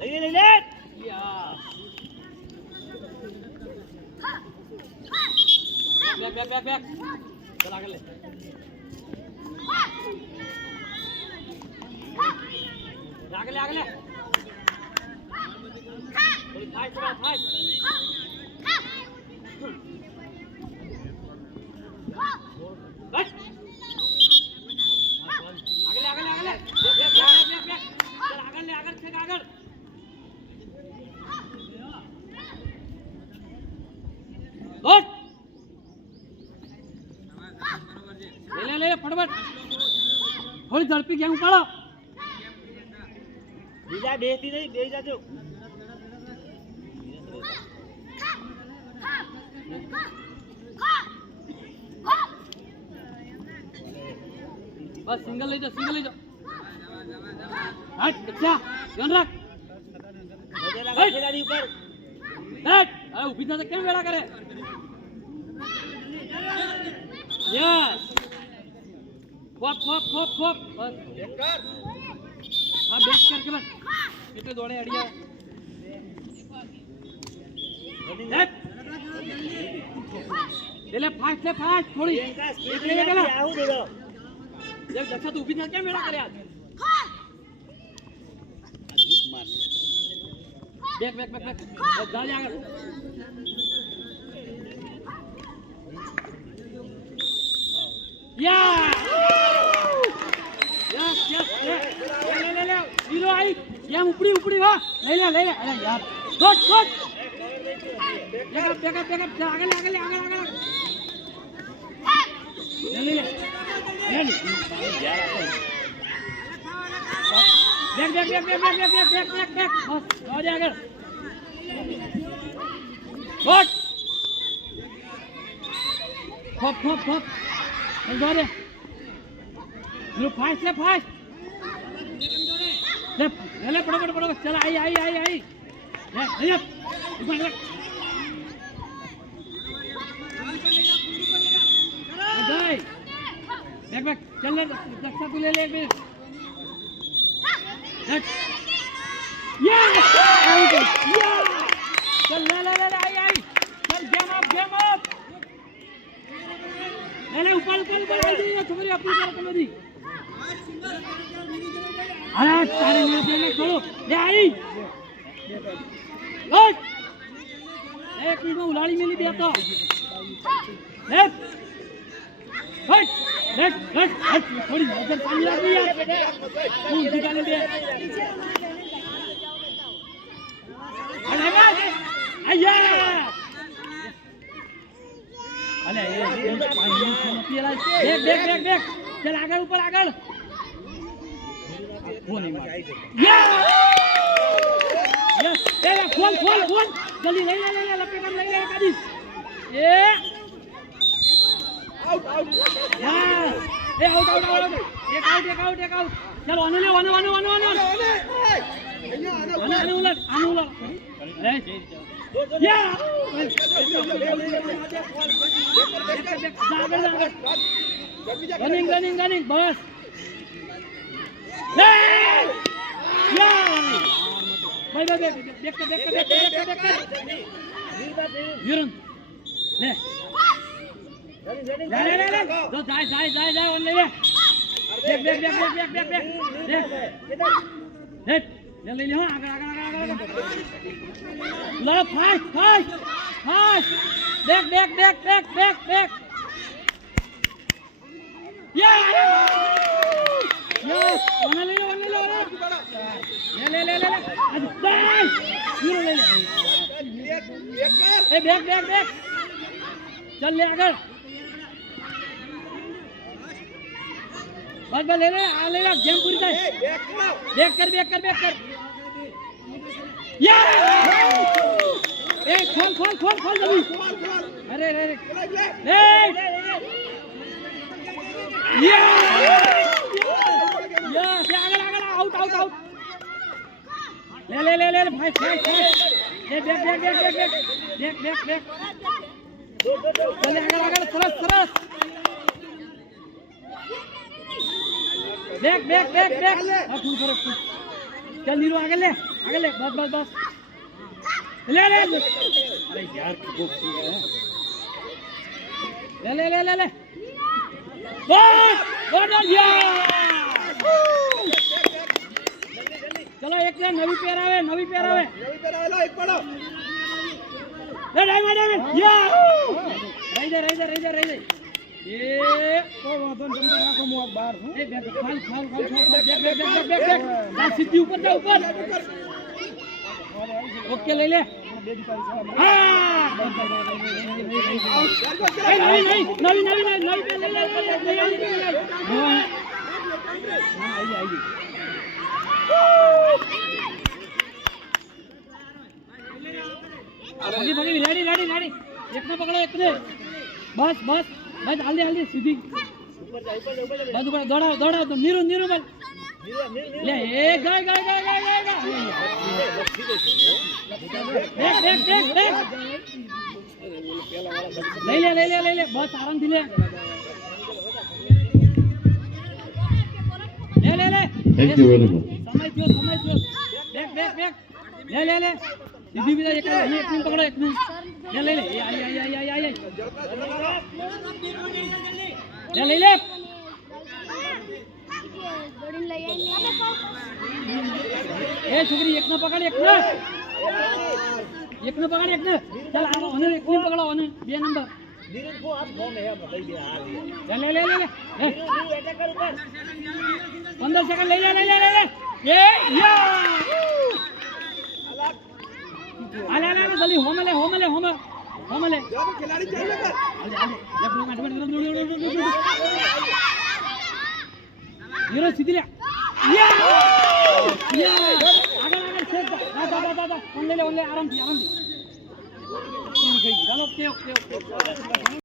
લઈ લે યા બેક ચલ આગળ લે આગળ થોડી ફાસ્ટ ले फटाफट थोड़ी झड़पी गेम उपाड़ो बीजा बेचती नहीं बेच जाजो बस सिंगल ले जाओ हट अच्छा ध्यान रख खिलाड़ी ऊपर हट अरे ऊपी था तो क्या बेड़ा करे यस खोप बस हाँ बैक करके बस कितने दौड़े अड़िया ले फास्ट थोड़ी जब दक्षा तू भी था क्या मेरा करे आज बैक जा आगे यस ले हीरो आई ये ऊपरी हो ले अरे यार शॉट बैक अप आगे ले बैक बस आ जा आगे शॉट खोप दो दे लो फास्ट ले फटाफट चल आई ले ऊपर बैक चल दक्षा तू ले एक मिनट चल ले आई चल गेम अप ले ऊपर छोरी अपनी तरफ कर दी अरे तारे मेरे छोड़ो ले आई एक मिनट में उलाड़ी मिली दिया तो थोड़ी नजर पानी लग रही है तू निकाल दे अरे देख चल आगे ऊपर वो नहीं मार खोल जल्दी ले लपेट ले कादी ए आउट एक आउट चलो आने उलट या रनिंग बस भाई देख यूरन ले तो जाए वन ले देख ले हो आगे लो फास्ट देख यस वन ले देख चल ले आगे बस ले गेम पूरी जाए बैक कर खोल जल्दी अरे आउट ले भाई देख चल आगे सरस देख चल नीरू आगे ले आगे ले बस बस बस ले ले अरे यार खबो ले ले ले ले ले बस बस यार चलो एक ने नवी पेर आवे लो एक पड़ो ले डायमंड यार रही दे ये तो वादन जमदा રાખો મો બહાર હું એ બેક ખાલ બેક ના સીધી ઉપર જા ઉપર ઓકે લઈ લે હા નવી આવી રેડી એક ને પકડો એક ને બસ हल्दी सीधी ऊपर दौड़ा तो नीरू बल ले एक गए ले बहुत आराम थी ले Thank you very much. समय थयो ले सीधी भी एक मिनट पकड़ो एक मिनट ले ले ए छोकरी एक ने पकड़ एक ने चल आओ ओने एक ने पकड़ो ओने 2 नंबर नीरज को आप फोन है बताई दे हां ले 15 सेकंड ले ए या आले जल्दी होम ले जाओ खिलाड़ी चल ले हीरो सीधी ले या आगे सेट दा ओनले आराम थी चलो ओके